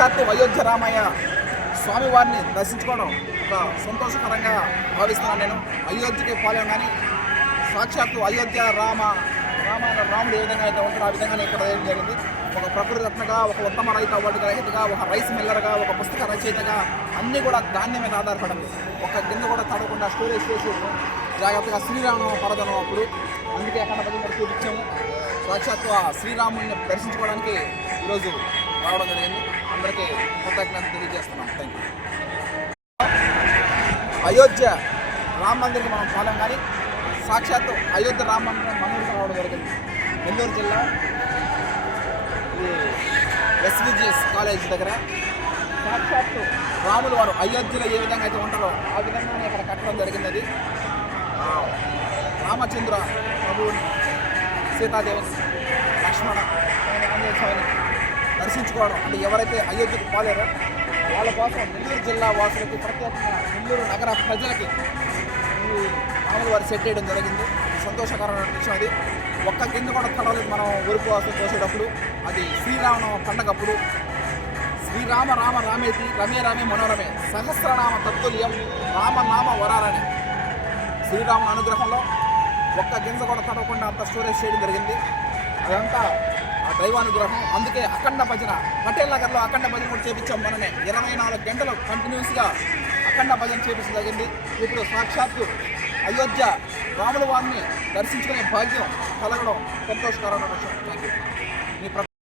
సాక్షాత్తు అయోధ్య రామయ్య స్వామివారిని దర్శించుకోవడం ఒక సంతోషకరంగా భావిస్తున్నాను. నేను అయోధ్యకి పోలేం కానీ సాక్షాత్తు అయోధ్య రాముడు ఏ విధంగా అయితే ఉంటారో ఆ విధంగానే ఇక్కడ జరిగింది. ఒక ప్రకృతి రత్నగా, ఒక ఉత్తమ రైతు అవార్డు గ్రహీతగా, ఒక రైస్ మిల్లర్గా, ఒక పుస్తక రచయితగా అన్నీ కూడా ధాన్యం మీద ఆధారపడింది. ఒక కింద కూడా తడవకుండా స్టోరేజ్ చేసి జాగ్రత్తగా శ్రీరామ పరదనం అప్పుడు అందుకే అక్కడ పది మరి చూపించాము. సాక్షాత్తు ఆ శ్రీరాముడిని దర్శించుకోవడానికి ఈరోజు రావడం జరిగింది. అందరికీ కృతజ్ఞతలు తెలియజేస్తున్నాం. Thank you. అయోధ్య రామ మందిర్కి మనం పోలేం కానీ సాక్షాత్తు అయోధ్య రామ మందిరం మనూరుకి రావడం జరిగింది. నెల్లూరు జిల్లా ఎస్విజిఎస్ కాలేజ్ దగ్గర సాక్షాత్తు రాములు వారు అయోధ్యలో ఏ విధంగా అయితే ఉంటారో ఆ విధంగానే ఇక్కడ కట్టడం జరిగింది. అది రామచంద్ర ప్రభువుని, సీతాదేవిని, లక్ష్మణ ఆంజనేయ స్వామిని దర్శించుకోవడం అంటే ఎవరైతే అయోధ్యకు పోలేరో వాళ్ళ కోసం నెల్లూరు జిల్లా వాసులకి, ప్రత్యేకంగా నెల్లూరు నగర ప్రజలకి ఈ రాములు వారు సెట్ చేయడం జరిగింది. సంతోషకరమైన విషయం. అది ఒక్క కింద కూడా తడవలేదు. మనం ఊరుకోవాల్సి పోసేటప్పుడు అది శ్రీరామ పండగప్పుడు శ్రీరామ రామ రామేతి రమే రమే మనోరమే సహస్రనామ తత్తుల్యం రామనామ వరారనే శ్రీరాముని అనుగ్రహంలో ఒక్క గింజ కూడా తడవకుండా అంత స్టోరేజ్ చేయడం జరిగింది. అదంతా ఆ దైవానుగ్రహం. అందుకే అఖండ భజన పటేల్ నగర్లో అఖండ భజన కూడా చేపించాం. మననే 24 గంటలు కంటిన్యూస్గా అఖండ భజన చేపించడం జరిగింది. ఇప్పుడు సాక్షాత్తు అయోధ్య రాముల వారిని దర్శించుకునే భాగ్యం కలగడం సంతోషకరమైన విషయం. Thank you.